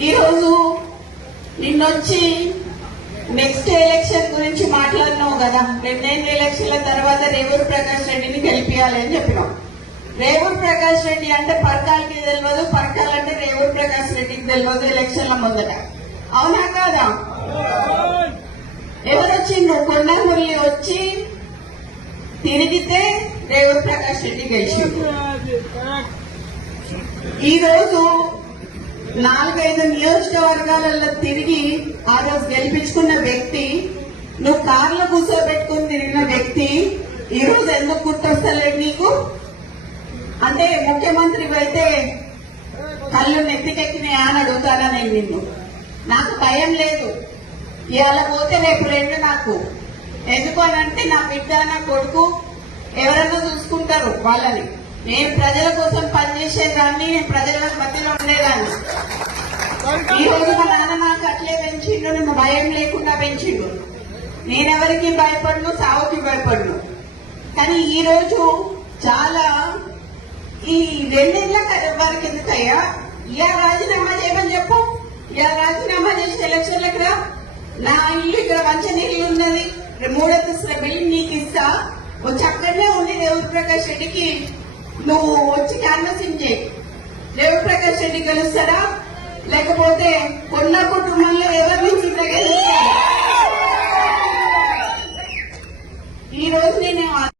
ఈరోజు నిన్నొచ్చి next election గురించి మాట్లాడినావు కదా. 2 ఎలక్షన్ల తర్వాత రేవూరు ప్రకాష్ రెడ్డిని గెలిపియాలి అని చెప్పినాం. రేవూరు ప్రకాష్ రెడ్డి అంటే పర్కాలకి తెలియదు, పర్కాల్ అంటే రేవూరు ప్రకాష్ రెడ్డికి తెలియదు ఎలక్షన్ల ముందట. అవునా కాదా? ఎవరొచ్చిండ్రు? కొండ మురళి వచ్చి తిరిగితే రేవూరు ప్రకాష్ రెడ్డి గెలిచిండు. ఈ రోజు 4-5 నియోజకవర్గాలలో తిరిగి ఆ రోజు గెలిపించుకున్న వ్యక్తి, నువ్వు కార్లో కూర్చోబెట్టుకుని తిరిగిన వ్యక్తి ఈ రోజు ఎందుకు గుర్తొస్తలేదు నీకు? అంటే ముఖ్యమంత్రి అయితే కళ్ళు నెత్తికెక్కినాయా అని అడుగుతానా నేను నిన్ను? నాకు భయం లేదు. ఇవాళ పోతే రేపు 2 నాకు. ఎందుకు అనంటే నా బిడ్డ నా కొడుకు ఎవరన్నా చూసుకుంటారు వాళ్ళని. నేను ప్రజల కోసం పనిచేసేదాన్ని, నేను ప్రజల మధ్యలో ఉండేదాన్ని. ఈ రోజు మా నాన్న నాకు అట్లే పెంచిండు, నన్ను భయం లేకుండా పెంచిండు. నేనెవరికి భయపడను, సావుకి భయపడను. కానీ ఈ రోజు చాలా ఈ 2 ఏళ్ల వరకు ఎందుకయ్యా ఇవాళ రాజీనామా చేయమని చెప్పు. ఇవాళ రాజీనామా చేసి ఎలక్షన్లకు రా. నా ఇల్లు ఇక్కడ మంచినీళ్ళు ఉన్నది, 3 అంతస్తుల బిల్డింగ్ నీకు ఇస్తా. వచ్చి అక్కడనే ఉండి రేవూరు ప్రకాష్ రెడ్డికి నువ్వు వచ్చి క్యాన్వసింగ్ చేయి. రేవూరు ప్రకాష్ రెడ్డి గెలుస్తారా లేకపోతే కొన్న కుటుంబంలో ఎవరిని గెలుస్తారు? ఈ రోజు